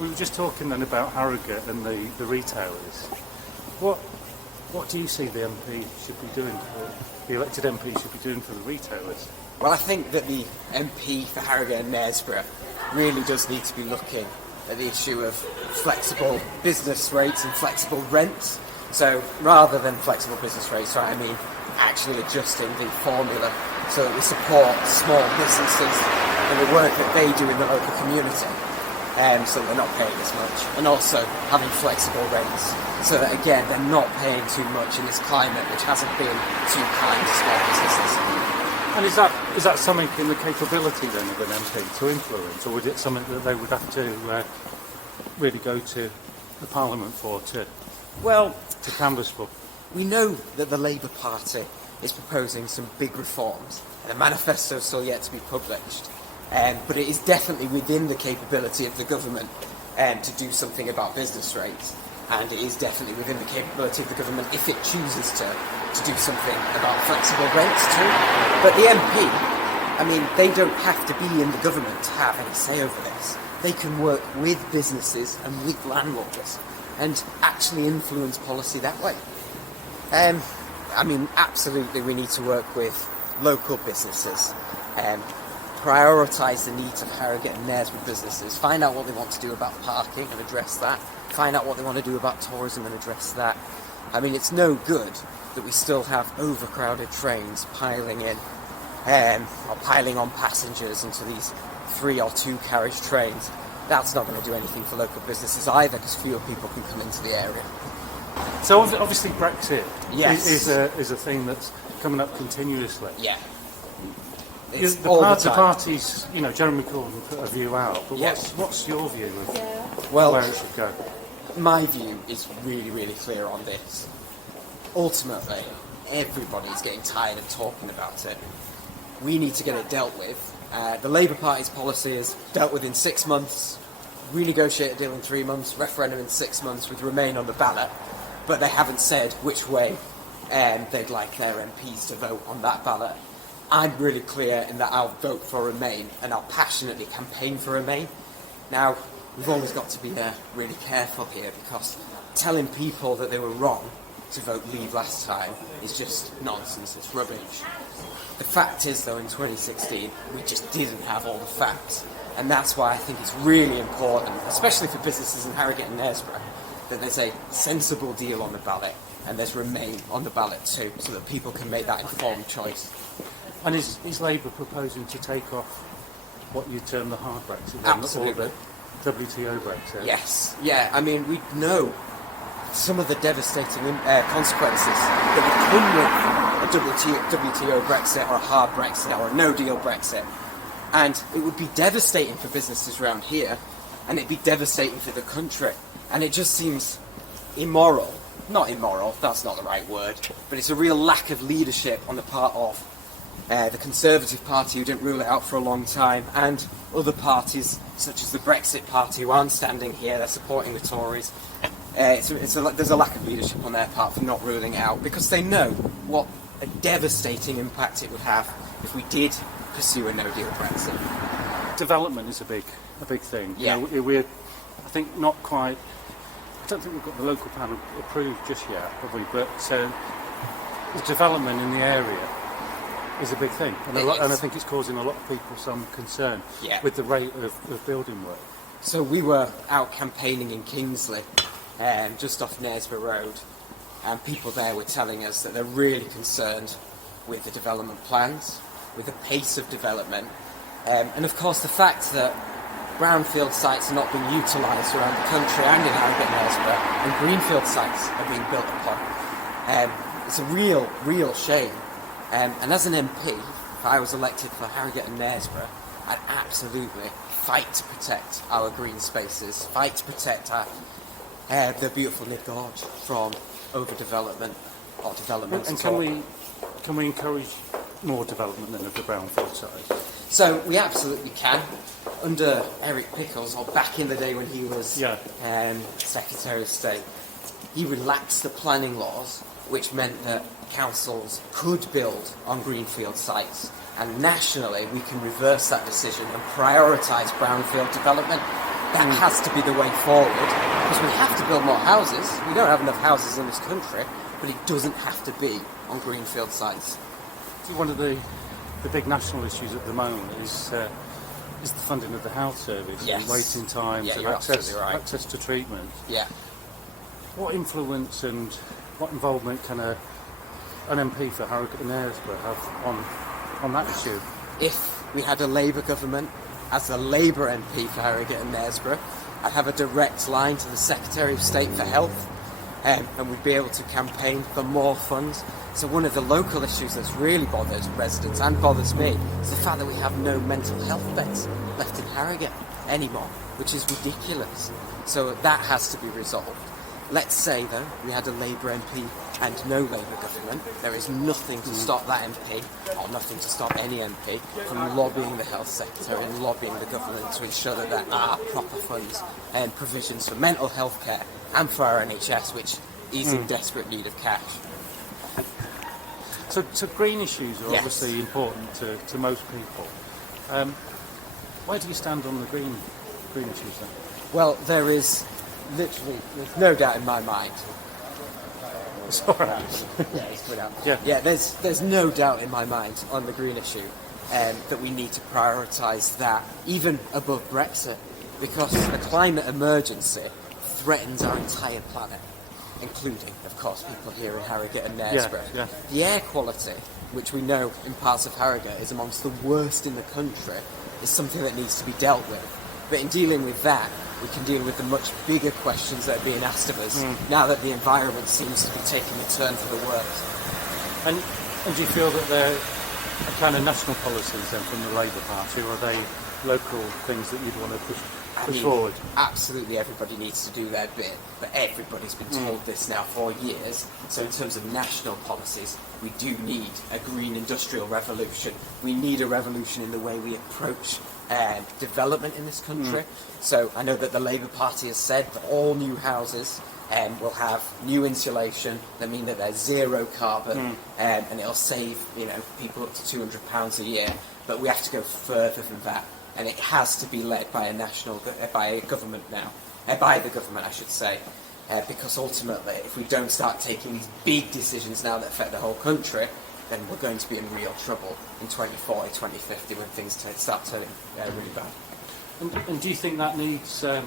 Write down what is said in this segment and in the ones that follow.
we were just talking then about Harrogate and the retailers. What do you see the MP should be doing the elected MP should be doing for the retailers? Well, I think that the MP for Harrogate and Knaresborough really does need to be looking at the issue of flexible business rates and flexible rents. So rather than flexible business rates, right, I mean actually adjusting the formula so that we support small businesses and the work that they do in the local community, so they're not paying as much, and also having flexible rents so that again they're not paying too much in this climate which hasn't been too kind to small businesses. And is that something in the capability then of an MP to influence, or is it something that they would have to really go to the Parliament for to canvass for? We know that the Labour Party is proposing some big reforms, and the manifesto is still yet to be published. But it is definitely within the capability of the government to do something about business rates, and it is definitely within the capability of the government, if it chooses to do something about flexible rents too. But the MP, I mean, they don't have to be in the government to have any say over this. They can work with businesses and with landlords and actually influence policy that way. I mean, absolutely we need to work with local businesses, prioritise the needs of Harrogate and Knaresborough businesses, find out what they want to do about parking and address that, find out what they want to do about tourism and address that. I mean, it's no good that we still have overcrowded trains piling in, or piling on passengers into these 3 or 2 carriage trains. That's not going to do anything for local businesses either, because fewer people can come into the area. So obviously Brexit Yes. is a thing that's coming up continuously. Yeah. The parties, Jeremy Corbyn put a view out, but what's your view of where it should go? My view is really, really clear on this. Ultimately, everybody's getting tired of talking about it. We need to get it dealt with. The Labour Party's policy is dealt with in 6 months, renegotiate a deal in 3 months, referendum in 6 months with Remain on the ballot, but they haven't said which way they'd like their MPs to vote on that ballot. I'm really clear in that I'll vote for Remain, and I'll passionately campaign for Remain. Now, we've always got to be really careful here, because telling people that they were wrong to vote Leave last time is just nonsense, it's rubbish. The fact is, though, in 2016, we just didn't have all the facts, and that's why I think it's really important, especially for businesses in Harrogate and Knaresborough, that there's a sensible deal on the ballot, and there's Remain on the ballot too, so that people can make that informed choice. And is Labour proposing to take off what you term the hard Brexit? Absolutely. Or the WTO Brexit? Yes. Yeah, I mean, we know some of the devastating consequences that would come with a WTO Brexit or a hard Brexit or a no-deal Brexit. And it would be devastating for businesses around here, and it'd be devastating for the country. And it just seems immoral. Not immoral, that's not the right word, but it's a real lack of leadership on the part of the Conservative Party, who didn't rule it out for a long time, and other parties such as the Brexit Party, who aren't standing here, they're supporting the Tories. There's a lack of leadership on their part for not ruling it out, because they know what a devastating impact it would have if we did pursue a no-deal Brexit. Development is a big thing. Yeah. We're, I think, not quite. I don't think we've got the local plan approved just yet, have we? But the development in the area is a big thing, and I think it's causing a lot of people some concern with the rate of building work. So we were out campaigning in Kingsley, just off Knaresborough Road, and people there were telling us that they're really concerned with the development plans, with the pace of development, and of course the fact that brownfield sites are not being utilised around the country and in Harrogate and Knaresborough, and greenfield sites are being built upon. It's a real shame. And as an MP, if I was elected for Harrogate and Knaresborough, I'd absolutely fight to protect our green spaces, fight to protect the beautiful Nid Gorge from overdevelopment or development. And can we encourage more development than of the brownfield side? So we absolutely can. Under Eric Pickles, or back in the day when he was Secretary of State, he relaxed the planning laws, which meant that councils could build on greenfield sites. And nationally, we can reverse that decision and prioritise brownfield development. That has to be the way forward, because we have to build more houses. We don't have enough houses in this country, but it doesn't have to be on greenfield sites. See, one of the big national issues at the moment is the funding of the health service, Yes. and waiting times, Yeah, and you're access absolutely right. to treatment. Yeah. What influence and what involvement can an MP for Harrogate and Knaresborough have on that issue? If we had a Labour government, as a Labour MP for Harrogate and Knaresborough, I'd have a direct line to the Secretary of State for Health, and we'd be able to campaign for more funds. So one of the local issues that's really bothers residents and bothers me is the fact that we have no mental health beds left in Harrogate anymore, which is ridiculous. So that has to be resolved. Let's say, though, we had a Labour MP and no Labour government. There is nothing to stop that MP, or nothing to stop any MP, from lobbying the Health Secretary and lobbying the government to ensure that there are proper funds and provisions for mental health care and for our NHS, which is in desperate need of cash. So green issues are Yes. obviously important to most people. Where do you stand on the green issues then? Well, there's no doubt in my mind. It's all right. Yeah, it's put out. Yeah. There's no doubt in my mind on the green issue that we need to prioritise that even above Brexit, because the climate emergency threatens our entire planet, including, of course, people here in Harrogate and Knaresborough. Yeah. The air quality, which we know in parts of Harrogate is amongst the worst in the country, is something that needs to be dealt with. But in dealing with that, we can deal with the much bigger questions that are being asked of us now that the environment seems to be taking a turn for the worse. And do you feel that they're kind of national policies then from the Labour Party, or are they local things that you'd want to push forward? Absolutely everybody needs to do their bit, but everybody's been told this now for years. So in terms of national policies, we do need a green industrial revolution. We need a revolution in the way we approach development in this country. So I know that the Labour Party has said that all new houses will have new insulation that mean that they're zero carbon, and it'll save people up to £200 a year. But we have to go further than that, and it has to be led by by a government now, by the government I should say, because ultimately if we don't start taking these big decisions now that affect the whole country, then we're going to be in real trouble in 2040, 2050 when things start turning really bad. And do you think that needs a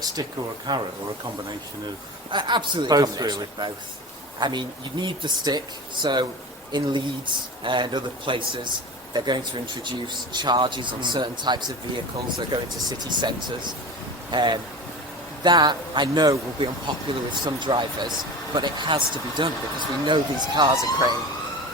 stick or a carrot, or a combination of Absolutely, both, combination really? of both. I mean, you need the stick. So in Leeds and other places, they're going to introduce charges on certain types of vehicles that go into city centres. That, I know, will be unpopular with some drivers, but it has to be done because we know these cars are creating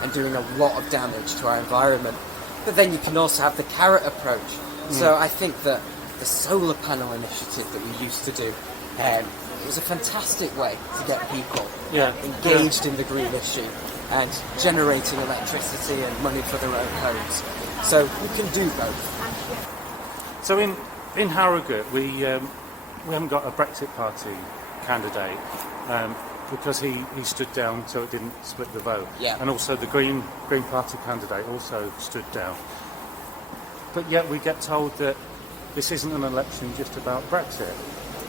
and doing a lot of damage to our environment. But then you can also have the carrot approach. So I think that the solar panel initiative that we used to do, it was a fantastic way to get people engaged in the green issue and generating electricity and money for their own homes. So we can do both. So in Harrogate, we haven't got a Brexit Party candidate because he stood down, so it didn't split the vote. Yeah. And also the Green Party candidate also stood down. But yet we get told that this isn't an election just about Brexit.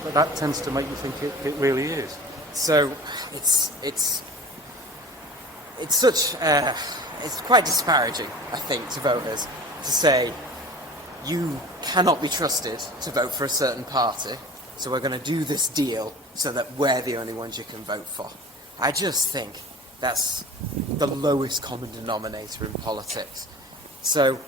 But that tends to make you think it really is. So it's such it's quite disparaging, I think, to voters to say you cannot be trusted to vote for a certain party, so we're going to do this deal so that we're the only ones you can vote for. I just think that's the lowest common denominator in politics. So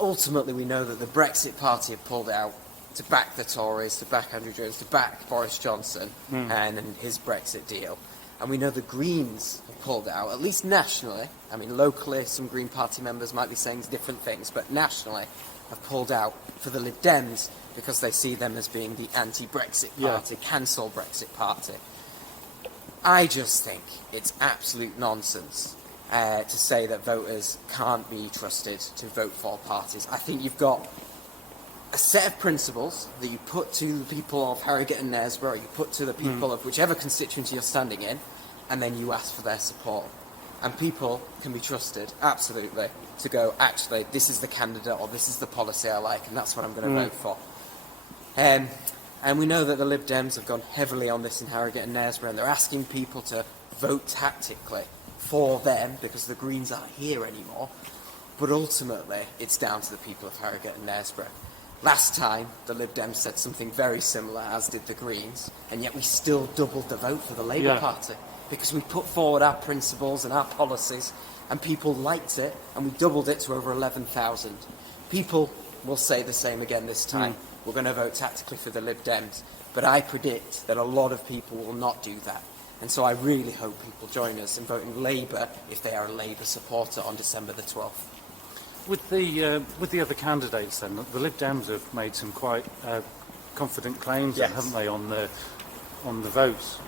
ultimately we know that the Brexit Party have pulled out to back the Tories, to back Andrew Jones, to back Boris Johnson and his Brexit deal. And we know the Greens have pulled out, at least nationally. I mean, locally, some Green Party members might be saying different things, but nationally have pulled out for the Lib Dems because they see them as being the anti-Brexit party, cancel Brexit party. I just think it's absolute nonsense to say that voters can't be trusted to vote for parties. I think you've got a set of principles that you put to the people of Harrogate and Knaresborough, you put to the people of whichever constituency you're standing in, and then you ask for their support. And people can be trusted, absolutely, to go, actually, this is the candidate or this is the policy I like, and that's what I'm going to vote for. And we know that the Lib Dems have gone heavily on this in Harrogate and Knaresborough, and they're asking people to vote tactically for them because the Greens aren't here anymore. But ultimately, it's down to the people of Harrogate and Knaresborough. Last time, the Lib Dems said something very similar, as did the Greens, and yet we still doubled the vote for the Labour Party because we put forward our principles and our policies, and people liked it, and we doubled it to over 11,000. People will say the same again this time. We're going to vote tactically for the Lib Dems, but I predict that a lot of people will not do that. And so I really hope people join us in voting Labour if they are a Labour supporter on December the 12th. With the other candidates, then, the Lib Dems have made some quite confident claims, haven't they, on the votes?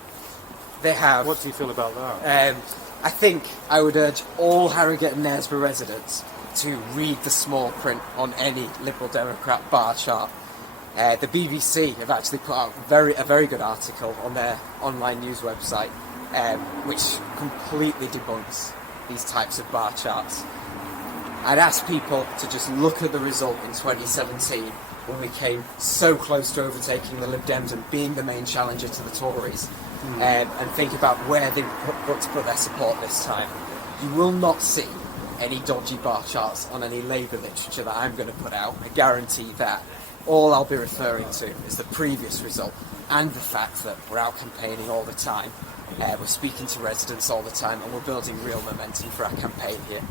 They have. What do you feel about that? I think I would urge all Harrogate and Knaresborough residents to read the small print on any Liberal Democrat bar chart. The BBC have actually put out a very good article on their online news website, which completely debunks these types of bar charts. I'd ask people to just look at the result in 2017 when we came so close to overtaking the Lib Dems and being the main challenger to the Tories, and think about where they got to put their support this time. You will not see any dodgy bar charts on any Labour literature that I'm going to put out. I guarantee that. All I'll be referring to is the previous result and the fact that we're out campaigning all the time. We're speaking to residents all the time, and we're building real momentum for our campaign here.